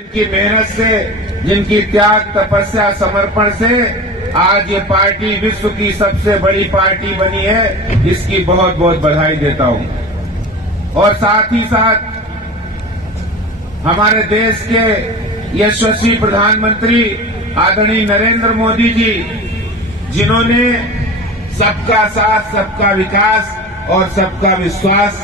जिनकी मेहनत से, जिनकी त्याग तपस्या समर्पण से आज ये पार्टी विश्व की सबसे बड़ी पार्टी बनी है, इसकी बहुत बहुत बधाई देता हूं। और साथ ही साथ हमारे देश के यशस्वी प्रधानमंत्री आदरणीय नरेंद्र मोदी जी, जिन्होंने सबका साथ, सबका विकास और सबका विश्वास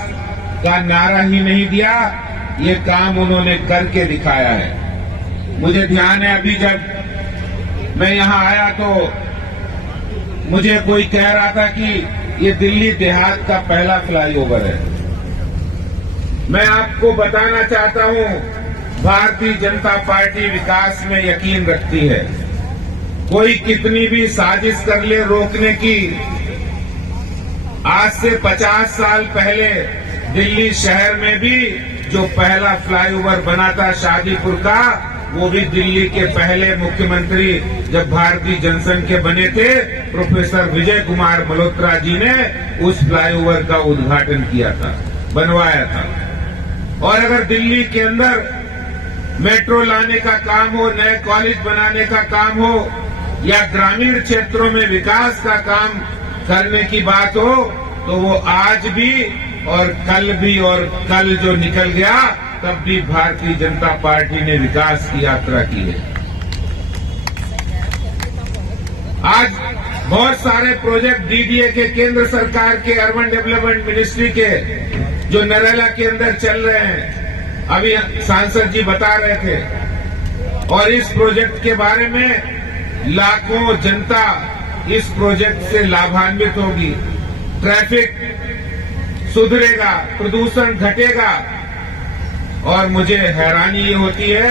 का नारा ही नहीं दिया, ये काम उन्होंने करके दिखाया है। मुझे ध्यान है, अभी जब मैं यहां आया तो मुझे कोई कह रहा था कि ये दिल्ली देहात का पहला फ्लाईओवर है। मैं आपको बताना चाहता हूं, भारतीय जनता पार्टी विकास में यकीन रखती है। कोई कितनी भी साजिश कर ले रोकने की, आज से 50 साल पहले दिल्ली शहर में भी जो पहला फ्लाईओवर बना था शादीपुर का, वो भी दिल्ली के पहले मुख्यमंत्री जब भारतीय जनसंघ के बने थे, प्रोफेसर विजय कुमार मल्होत्रा जी ने उस फ्लाईओवर का उद्घाटन किया था, बनवाया था। और अगर दिल्ली के अंदर मेट्रो लाने का काम हो, नए कॉलेज बनाने का काम हो, या ग्रामीण क्षेत्रों में विकास का काम करने की बात हो, तो वो आज भी और कल भी, और कल जो निकल गया तब भी भारतीय जनता पार्टी ने विकास की यात्रा की है। आज बहुत सारे प्रोजेक्ट डीडीए के, केंद्र सरकार के, अर्बन डेवलपमेंट मिनिस्ट्री के, जो नरेला के अंदर चल रहे हैं, अभी सांसद जी बता रहे थे। और इस प्रोजेक्ट के बारे में लाखों जनता इस प्रोजेक्ट से लाभान्वित होगी। ट्रैफिक सुधरेगा, प्रदूषण घटेगा। और मुझे हैरानी ये होती है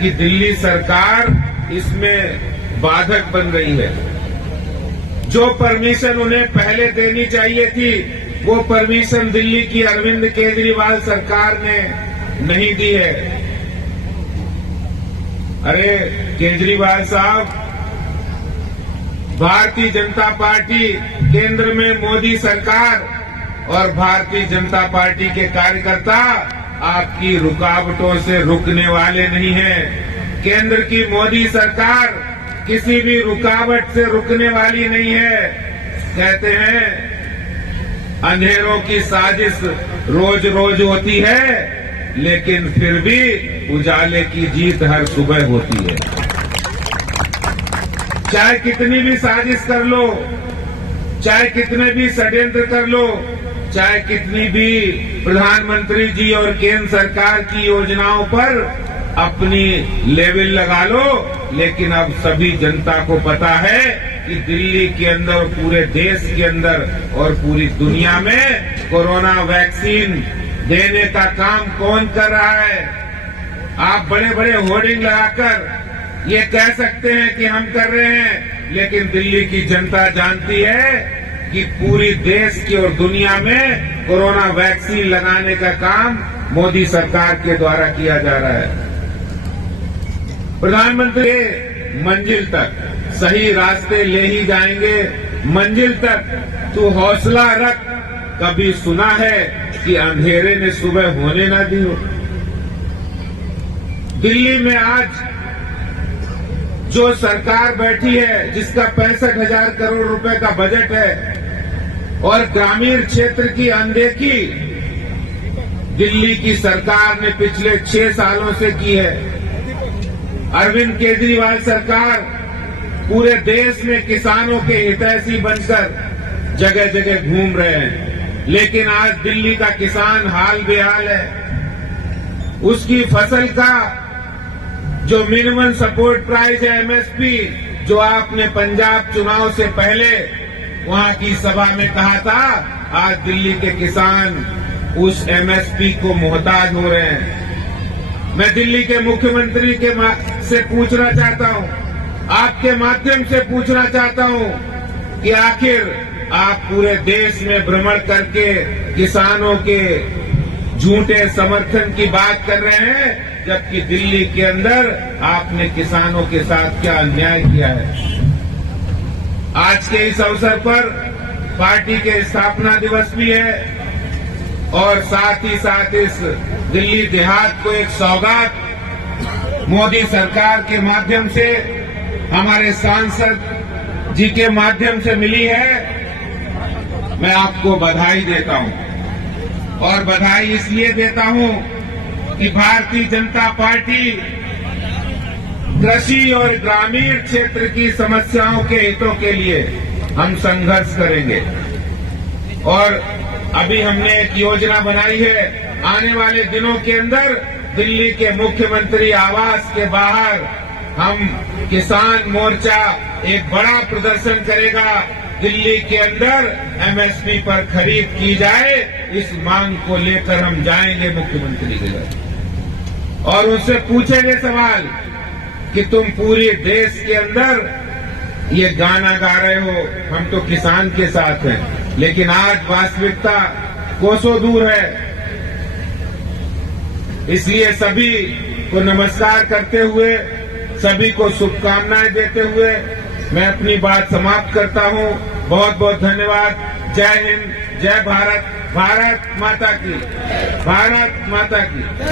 कि दिल्ली सरकार इसमें बाधक बन रही है। जो परमिशन उन्हें पहले देनी चाहिए थी, वो परमिशन दिल्ली की अरविंद केजरीवाल सरकार ने नहीं दी है। अरे केजरीवाल साहब, भारतीय जनता पार्टी केंद्र में मोदी सरकार और भारतीय जनता पार्टी के कार्यकर्ता आपकी रुकावटों से रुकने वाले नहीं हैं। केंद्र की मोदी सरकार किसी भी रुकावट से रुकने वाली नहीं है। कहते हैं अंधेरों की साजिश रोज रोज होती है, लेकिन फिर भी उजाले की जीत हर सुबह होती है। चाहे कितनी भी साजिश कर लो, चाहे कितने भी षड्यंत्र कर लो, चाहे कितनी भी प्रधानमंत्री जी और केंद्र सरकार की योजनाओं पर अपनी लेवल लगा लो, लेकिन अब सभी जनता को पता है कि दिल्ली के अंदर, पूरे देश के अंदर और पूरी दुनिया में कोरोना वैक्सीन देने का काम कौन कर रहा है। आप बड़े बड़े होर्डिंग लगाकर ये कह सकते हैं कि हम कर रहे हैं, लेकिन दिल्ली की जनता जानती है कि पूरी देश की और दुनिया में कोरोना वैक्सीन लगाने का काम मोदी सरकार के द्वारा किया जा रहा है। प्रधानमंत्री मंजिल तक सही रास्ते ले ही जाएंगे। मंजिल तक तू हौसला रख, कभी सुना है कि अंधेरे ने सुबह होने ना दी हो। दिल्ली में आज जो सरकार बैठी है, जिसका 65,000 करोड़ रुपए का बजट है, और ग्रामीण क्षेत्र की अनदेखी दिल्ली की सरकार ने पिछले 6 सालों से की है। अरविंद केजरीवाल सरकार पूरे देश में किसानों के हितैषी बनकर जगह जगह घूम रहे हैं, लेकिन आज दिल्ली का किसान हाल बेहाल है। उसकी फसल का जो मिनिमम सपोर्ट प्राइस है, एमएसपी, जो आपने पंजाब चुनाव से पहले वहां की सभा में कहा था, आज दिल्ली के किसान उस एमएसपी को मोहताज हो रहे हैं। मैं दिल्ली के मुख्यमंत्री के से पूछना चाहता हूं, आपके माध्यम से पूछना चाहता हूं कि आखिर आप पूरे देश में भ्रमण करके किसानों के झूठे समर्थन की बात कर रहे हैं, जबकि दिल्ली के अंदर आपने किसानों के साथ क्या अन्याय किया है। आज के इस अवसर पर पार्टी के स्थापना दिवस भी है, और साथ ही साथ इस दिल्ली देहात को एक सौगात मोदी सरकार के माध्यम से, हमारे सांसद जी के माध्यम से मिली है, मैं आपको बधाई देता हूं। और बधाई इसलिए देता हूं कि भारतीय जनता पार्टी कृषि और ग्रामीण क्षेत्र की समस्याओं के हितों के लिए हम संघर्ष करेंगे। और अभी हमने एक योजना बनाई है, आने वाले दिनों के अंदर दिल्ली के मुख्यमंत्री आवास के बाहर हम किसान मोर्चा एक बड़ा प्रदर्शन करेगा। दिल्ली के अंदर एमएसपी पर खरीद की जाए, इस मांग को लेकर हम जाएंगे मुख्यमंत्री के घर और उनसे पूछेंगे सवाल कि तुम पूरे देश के अंदर ये गाना गा रहे हो, हम तो किसान के साथ हैं, लेकिन आज वास्तविकता कोसों दूर है। इसलिए सभी को नमस्कार करते हुए, सभी को शुभकामनाएं देते हुए मैं अपनी बात समाप्त करता हूं। बहुत बहुत धन्यवाद। जय हिंद, जय भारत, भारत माता की, भारत माता की।